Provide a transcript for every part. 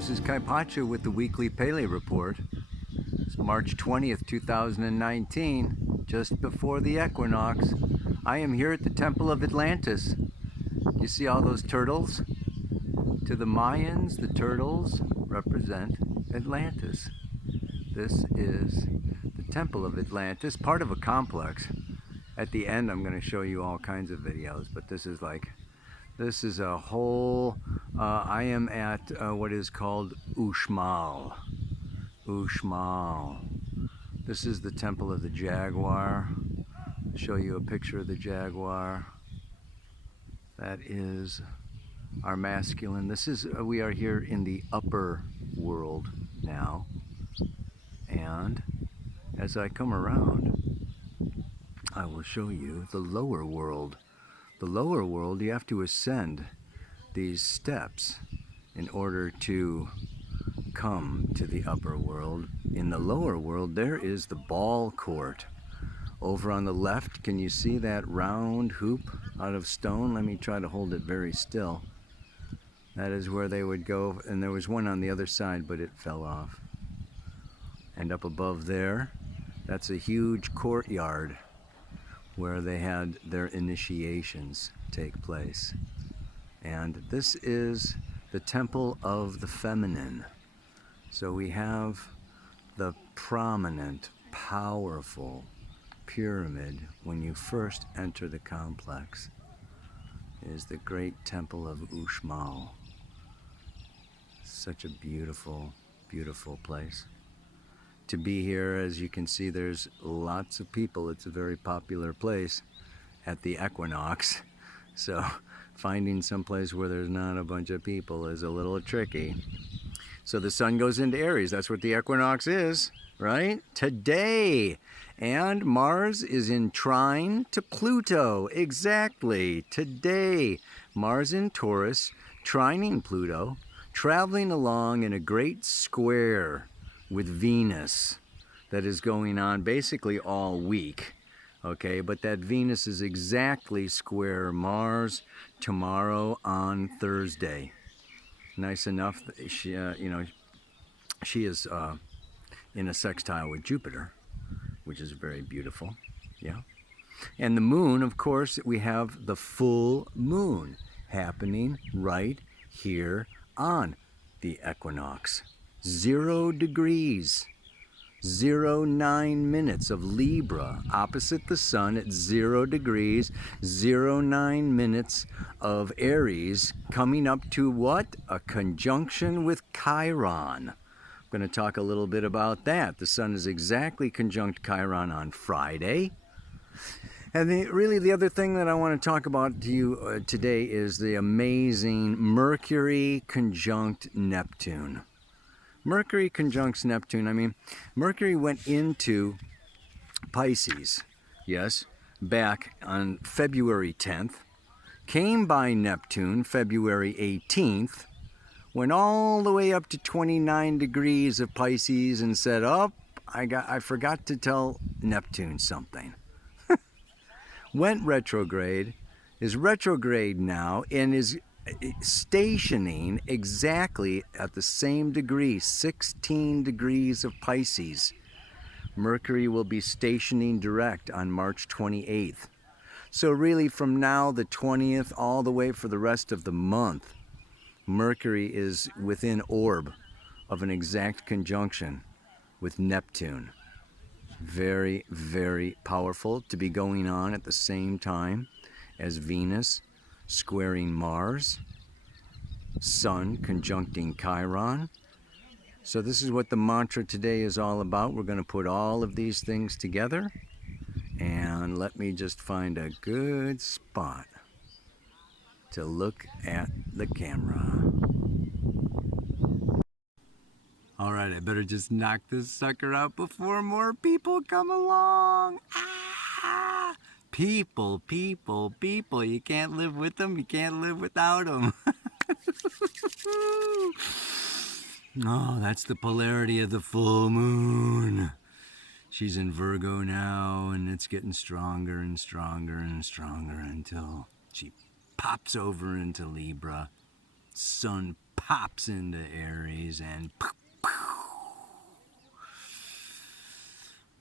This is Kaypacha with the weekly Pele report. It's March 20th, 2019, just before the equinox. I am here at the Temple of Atlantis. You see all those turtles? To the Mayans, the turtles represent Atlantis. This is the Temple of Atlantis, part of a complex. At the end, I'm going to show you all kinds of videos, but this is a whole, I am at what is called Uxmal. This is the Temple of the Jaguar. I'll show you a picture of the Jaguar. That is our masculine. We are here in the upper world now. And as I come around, I will show you the lower world. The lower world, you have to ascend these steps in order to come to the upper world. In the lower world, there is the ball court. Over on the left, can you see that round hoop out of stone? Let me try to hold it very still. That is where they would go, and there was one on the other side, but it fell off. And up above there, that's a huge courtyard where they had their initiations take place. And this is the Temple of the Feminine. So we have the prominent, powerful pyramid when you first enter the complex. It is the great Temple of Uxmal. Such a beautiful, beautiful place. To be here, as you can see, there's lots of people. It's a very popular place at the equinox. So finding some place where there's not a bunch of people is a little tricky. So the sun goes into Aries. That's what the equinox is, right? Today. And Mars is in trine to Pluto. Exactly. Today. Mars in Taurus, trining Pluto, traveling along in a great square with Venus that is going on basically all week, okay? But that Venus is exactly square Mars tomorrow on Thursday. Nice enough. She is in a sextile with Jupiter, which is very beautiful, yeah. And the moon, of course, we have the full moon happening right here on the equinox. 0 degrees, 09 minutes of Libra, opposite the sun at 0 degrees, 09 minutes of Aries, coming up to what? A conjunction with Chiron. I'm going to talk a little bit about that. The sun is exactly conjunct Chiron on Friday. And really the other thing that I want to talk about to you today is the amazing Mercury conjunct Neptune. Mercury conjuncts Neptune. I mean, Mercury went into Pisces, yes, back on February 10th, came by Neptune February 18th, went all the way up to 29 degrees of Pisces and said, oh, I forgot to tell Neptune something. Went retrograde, is retrograde now, and is stationing exactly at the same degree, 16 degrees of Pisces. Mercury will be stationing direct on March 28th. So really from now, the 20th, all the way for the rest of the month, Mercury is within orb of an exact conjunction with Neptune. Very, very powerful to be going on at the same time as Venus squaring Mars, Sun conjuncting Chiron. So this is what the mantra today is all about. We're going to put all of these things together, and let me just find a good spot to look at the camera. All right, I better just knock this sucker out before more people come along. Ah! People, people, people. You can't live with them. You can't live without them. Oh, that's the polarity of the full moon. She's in Virgo now, and it's getting stronger and stronger and stronger until she pops over into Libra. Sun pops into Aries, and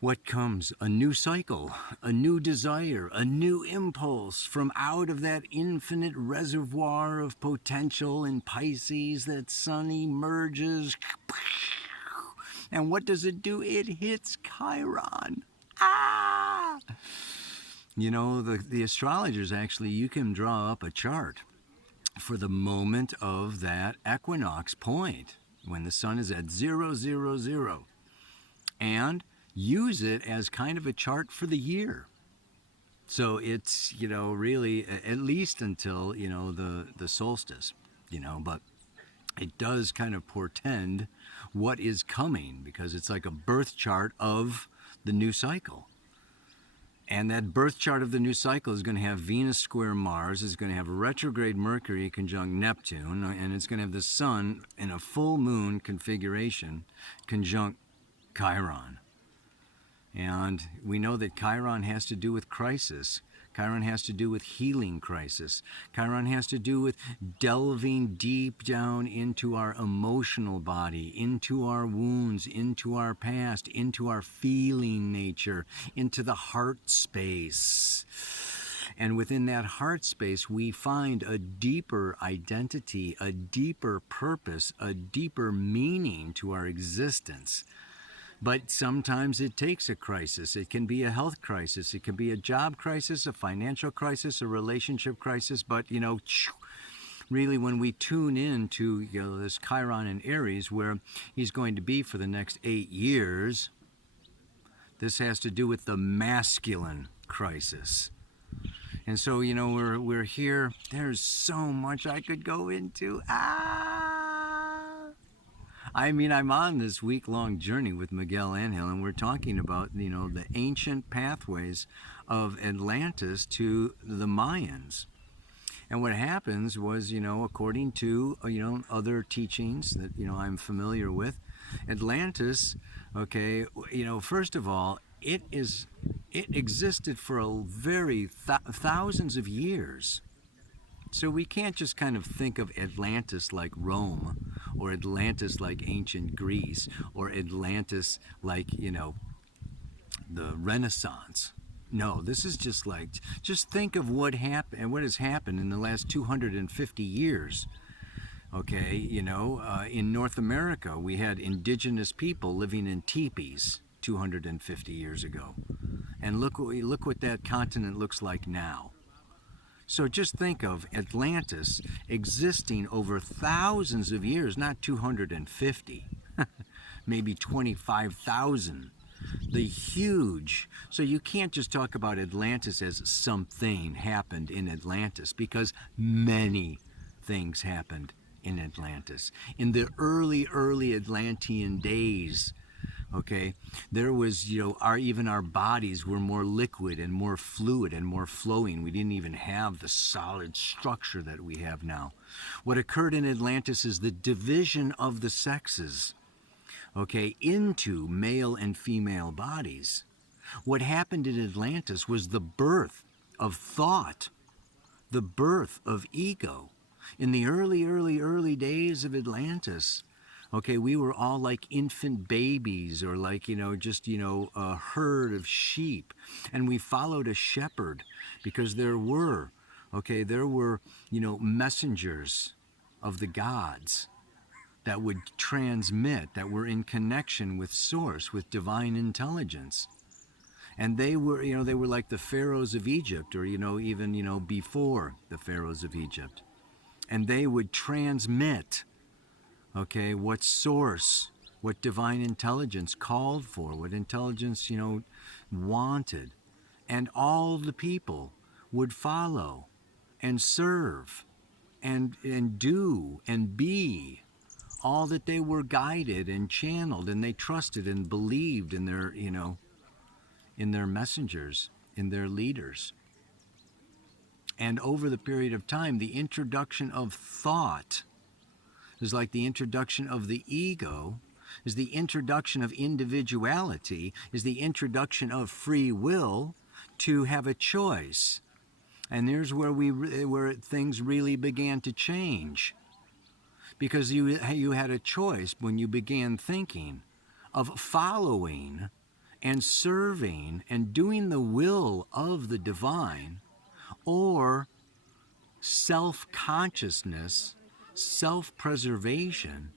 what comes? A new cycle, a new desire, a new impulse from out of that infinite reservoir of potential in Pisces that Sun emerges. And what does it do? It hits Chiron. Ah! You know, the astrologers actually, you can draw up a chart for the moment of that equinox point when the sun is at 000 and use it as kind of a chart for the year. So it's, you know, really at least until, you know, the solstice, you know, but it does kind of portend what is coming because it's like a birth chart of the new cycle. And that birth chart of the new cycle is going to have Venus square Mars, is going to have retrograde Mercury conjunct Neptune, and it's going to have the sun in a full moon configuration conjunct Chiron. And we know that Chiron has to do with crisis. Chiron has to do with healing crisis. Chiron has to do with delving deep down into our emotional body, into our wounds, into our past, into our feeling nature, into the heart space. And within that heart space, we find a deeper identity, a deeper purpose, a deeper meaning to our existence. But sometimes it takes a crisis. It can be a health crisis. It can be a job crisis, a financial crisis, a relationship crisis. But, you know, really when we tune in to, you know, this Chiron in Aries, where he's going to be for the next 8 years, this has to do with the masculine crisis. And so, you know, we're here. There's so much I could go into. I mean, I'm on this week-long journey with Miguel Angel, and we're talking about, you know, the ancient pathways of Atlantis to the Mayans. And what happens was, you know, according to, you know, other teachings that, you know, I'm familiar with, Atlantis, okay, you know, first of all, it existed for a very thousands of years. So we can't just kind of think of Atlantis like Rome, or Atlantis like ancient Greece, or Atlantis like, you know, the Renaissance. No, this is just like, just think of what happened and what has happened in the last 250 years. Okay, you know, in North America, we had indigenous people living in teepees 250 years ago. And look what that continent looks like now. So just think of Atlantis existing over thousands of years, not 250, maybe 25,000. The huge, so you can't just talk about Atlantis as something happened in Atlantis, because many things happened in Atlantis. In the early Atlantean days, okay, there was, you know, even our bodies were more liquid and more fluid and more flowing. We didn't even have the solid structure that we have now. What occurred in Atlantis is the division of the sexes, okay, into male and female bodies. What happened in Atlantis was the birth of thought, the birth of ego. In the early days of Atlantis, okay, we were all like infant babies, or like, you know, just, you know, a herd of sheep. And we followed a shepherd because there were, you know, messengers of the gods that would transmit, that were in connection with source, with divine intelligence. And they were, you know, they were like the pharaohs of Egypt, or, you know, even, you know, before the pharaohs of Egypt. And they would transmit, okay, what source, what divine intelligence called for, what intelligence, you know, wanted. And all the people would follow and serve and do and be all that they were guided and channeled, and they trusted and believed in their, you know, in their messengers, in their leaders. And over the period of time, the introduction of thought is like the introduction of the ego, is the introduction of individuality, is the introduction of free will to have a choice. And there's where things really began to change. because you had a choice when you began thinking of following and serving and doing the will of the divine, or self-consciousness, self-preservation,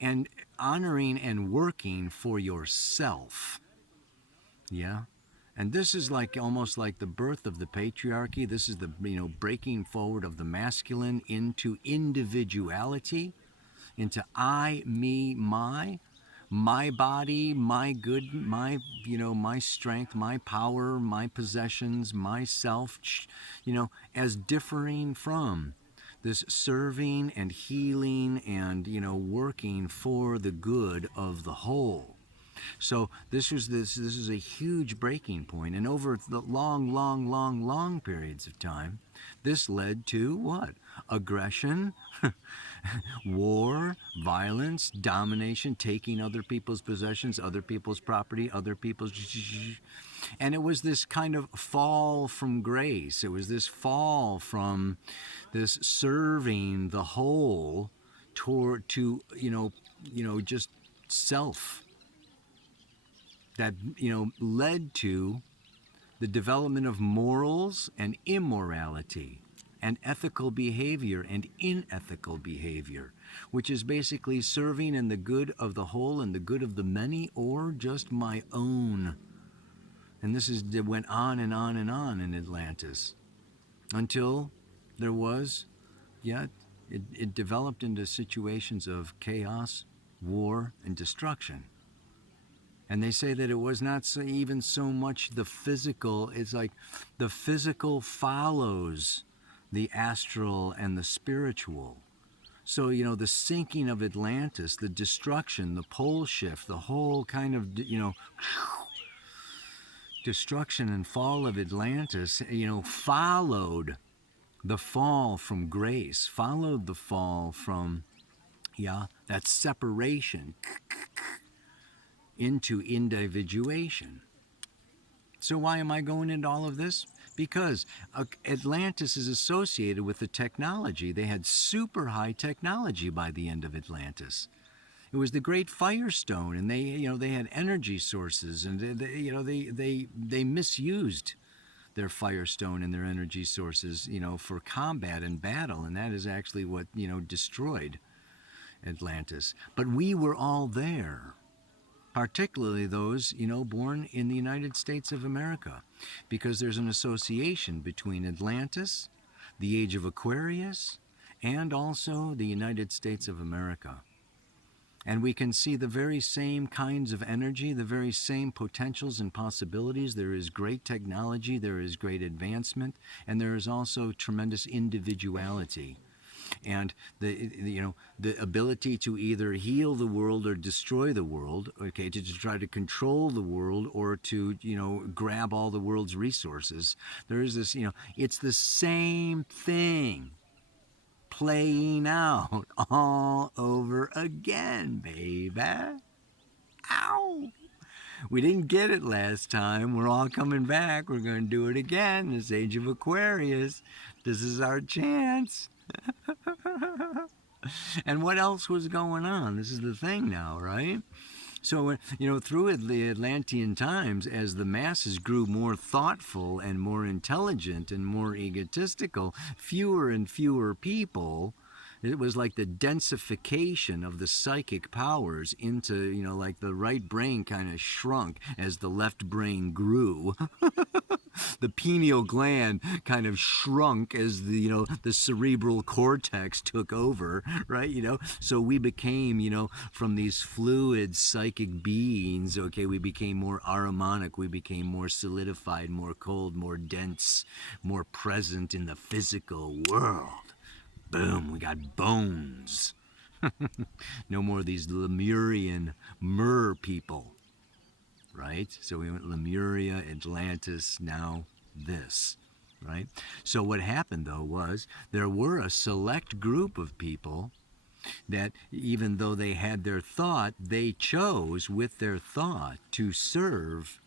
and honoring and working for yourself. Yeah. And this is like almost like the birth of the patriarchy. This is the breaking forward of the masculine into individuality, into I, me, my body, my good, my strength, my power, my possessions, myself, as differing from this serving and healing and, working for the good of the whole. So this is a huge breaking point, and over the long periods of time, this led to what? Aggression, war, violence, domination, taking other people's possessions, other people's property, other people's, and it was this kind of fall from grace. It was this fall from this serving the whole toward to just self, that led to the development of morals and immorality and ethical behavior and unethical behavior, which is basically serving in the good of the whole and the good of the many, or just my own. And it went on and on and on in Atlantis until there was, it developed into situations of chaos, war, and destruction. And they say that it was not even so much the physical, it's like the physical follows the astral and the spiritual. So, the sinking of Atlantis, the destruction, the pole shift, the whole kind of, destruction and fall of Atlantis, followed the fall from grace, followed the fall from, that separation into individuation. So why am I going into all of this? Because Atlantis is associated with the technology. They had super high technology by the end of Atlantis. It was the great firestone, and they had energy sources, and they misused their firestone and their energy sources, for combat and battle, and that is actually what destroyed Atlantis. But we were all there, particularly those, born in the United States of America, because there's an association between Atlantis, the age of Aquarius, and also the United States of America. And we can see the very same kinds of energy, the very same potentials and possibilities. There is great technology, there is great advancement, and there is also tremendous individuality. And the ability to either heal the world or destroy the world, okay, to try to control the world or to grab all the world's resources. There is this, it's the same thing playing out all over again, baby. Ow! We didn't get it last time. We're all coming back. We're going to do it again. This age of Aquarius. This is our chance. And what else was going on? This is the thing now, right? So, through the Atlantean times, as the masses grew more thoughtful and more intelligent and more egotistical, fewer and fewer people, it was like the densification of the psychic powers into, like the right brain kind of shrunk as the left brain grew. The pineal gland kind of shrunk as the cerebral cortex took over, right? So we became, from these fluid psychic beings, okay, we became more harmonic, we became more solidified, more cold, more dense, more present in the physical world. Boom, we got bones. No more of these Lemurian Mer people, right? So we went Lemuria, Atlantis, now this, right? So what happened, though, was there were a select group of people that, even though they had their thought, they chose with their thought to serve,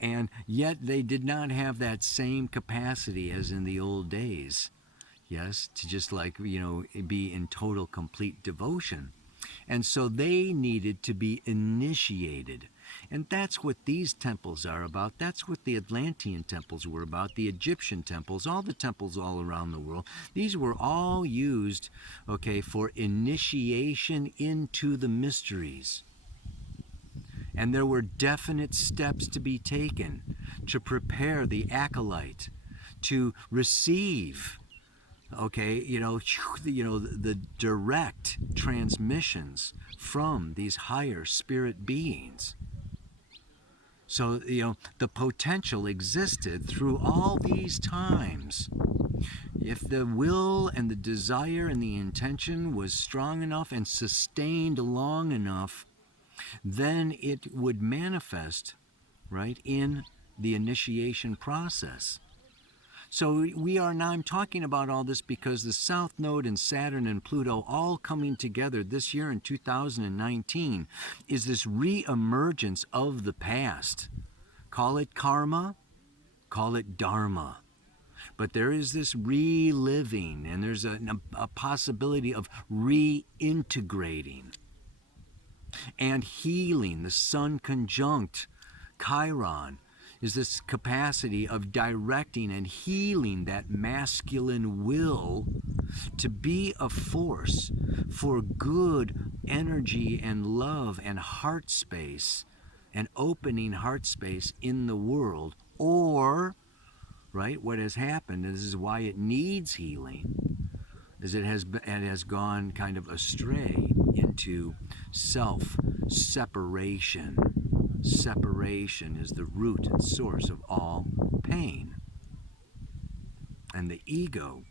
and yet they did not have that same capacity as in the old days Yes, to just like, be in total, complete devotion. And so they needed to be initiated. And that's what these temples are about. That's what the Atlantean temples were about, the Egyptian temples, all the temples all around the world. These were all used, okay, for initiation into the mysteries. And there were definite steps to be taken to prepare the acolyte to receive, okay, the direct transmissions from these higher spirit beings. So, the potential existed through all these times. If the will and the desire and the intention was strong enough and sustained long enough, then it would manifest, right, in the initiation process. So we are now, I'm talking about all this because the South Node and Saturn and Pluto all coming together this year in 2019 is this re-emergence of the past. Call it karma, call it dharma. But there is this reliving, and there's a possibility of reintegrating and healing. The Sun conjunct Chiron is this capacity of directing and healing that masculine will to be a force for good energy and love and heart space and opening heart space in the world. Or, right, what has happened, and this is why it needs healing, is it has gone kind of astray into self-separation. Separation is the root and source of all pain. And the ego,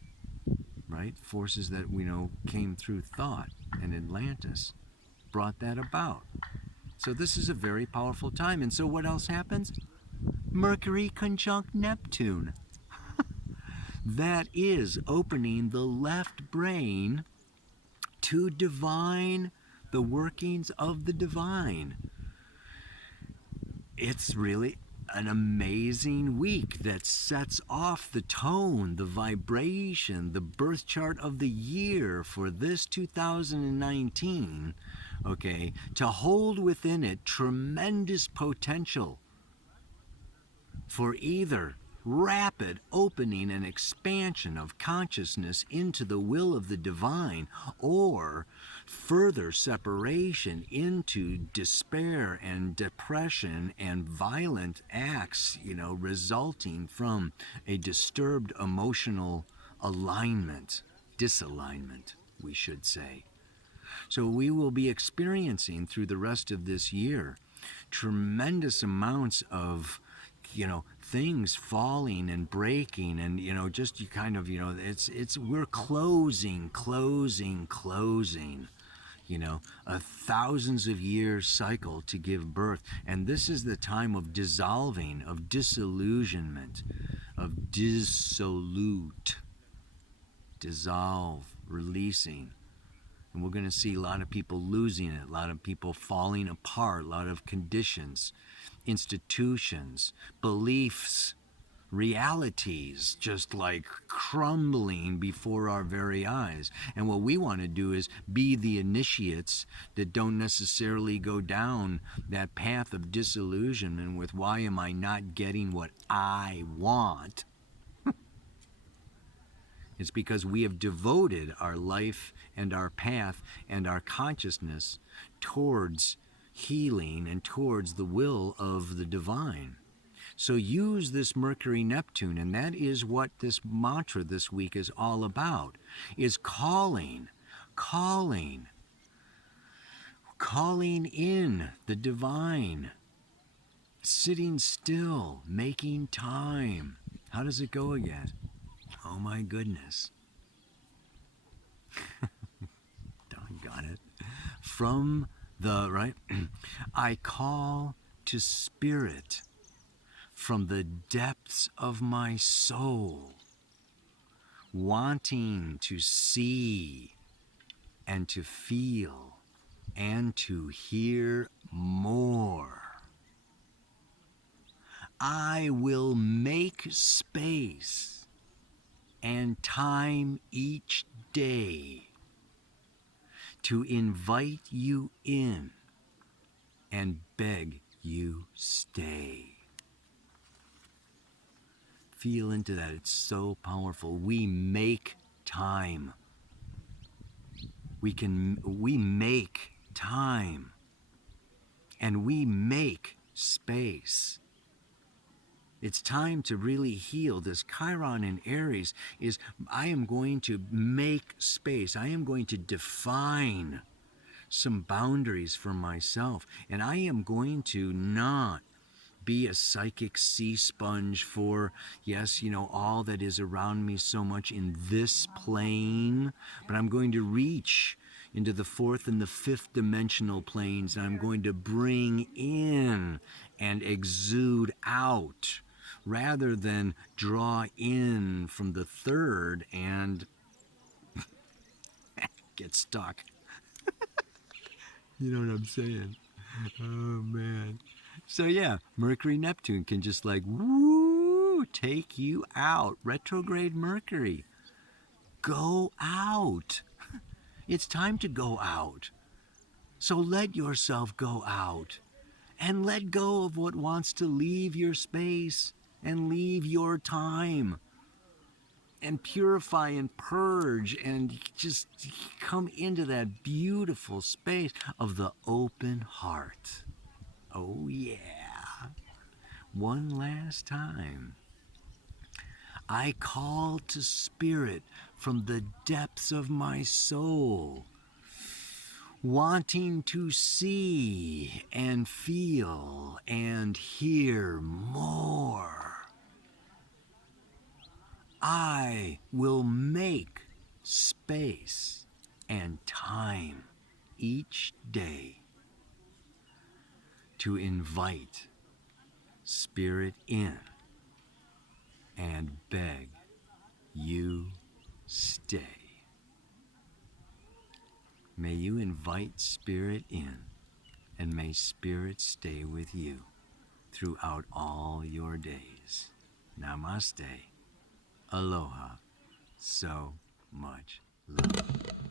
right, forces that we know came through thought and Atlantis brought that about. So this is a very powerful time. And so what else happens? Mercury conjunct Neptune. That is opening the left brain to divine, the workings of the divine. It's really an amazing week that sets off the tone, the vibration, the birth chart of the year for this 2019, okay, to hold within it tremendous potential for either rapid opening and expansion of consciousness into the will of the divine, or further separation into despair and depression and violent acts, resulting from a disturbed emotional alignment, disalignment, we should say. So we will be experiencing through the rest of this year tremendous amounts of things falling and breaking, and just you kind of it's we're closing a thousands of years cycle to give birth. And this is the time of dissolving, of disillusionment, of dissolute, dissolve, releasing. And we're going to see a lot of people losing it, a lot of people falling apart, a lot of conditions, institutions, beliefs, realities just like crumbling before our very eyes. And what we want to do is be the initiates that don't necessarily go down that path of disillusionment with why am I not getting what I want? It's because we have devoted our life and our path and our consciousness towards healing and towards the will of the divine. So use this Mercury Neptune, and that is what this mantra this week is all about, is calling in the divine, sitting still, making time. How does it go again? Oh my goodness. Doggone it. From the, right? I call to spirit from the depths of my soul, wanting to see and to feel and to hear more. I will make space and time each day to invite you in and beg you stay. Feel into that. It's so powerful. We make time. We make time. And we make space. It's time to really heal. This Chiron in Aries is, I am going to make space. I am going to define some boundaries for myself. And I am going to not be a psychic sea sponge for, yes, all that is around me so much in this plane, but I'm going to reach into the fourth and the fifth dimensional planes, and I'm going to bring in and exude out rather than draw in from the third and get stuck. You know what I'm saying? Oh, man. So, yeah, Mercury Neptune can just like, woo, take you out. Retrograde Mercury. Go out. It's time to go out. So let yourself go out and let go of what wants to leave your space and leave your time. And purify and purge and just come into that beautiful space of the open heart. Oh, yeah. One last time. I call to spirit from the depths of my soul, wanting to see and feel and hear more. I will make space and time each day to invite spirit in and beg you stay. May you invite spirit in, and may spirit stay with you throughout all your days. Namaste. Aloha. So much love.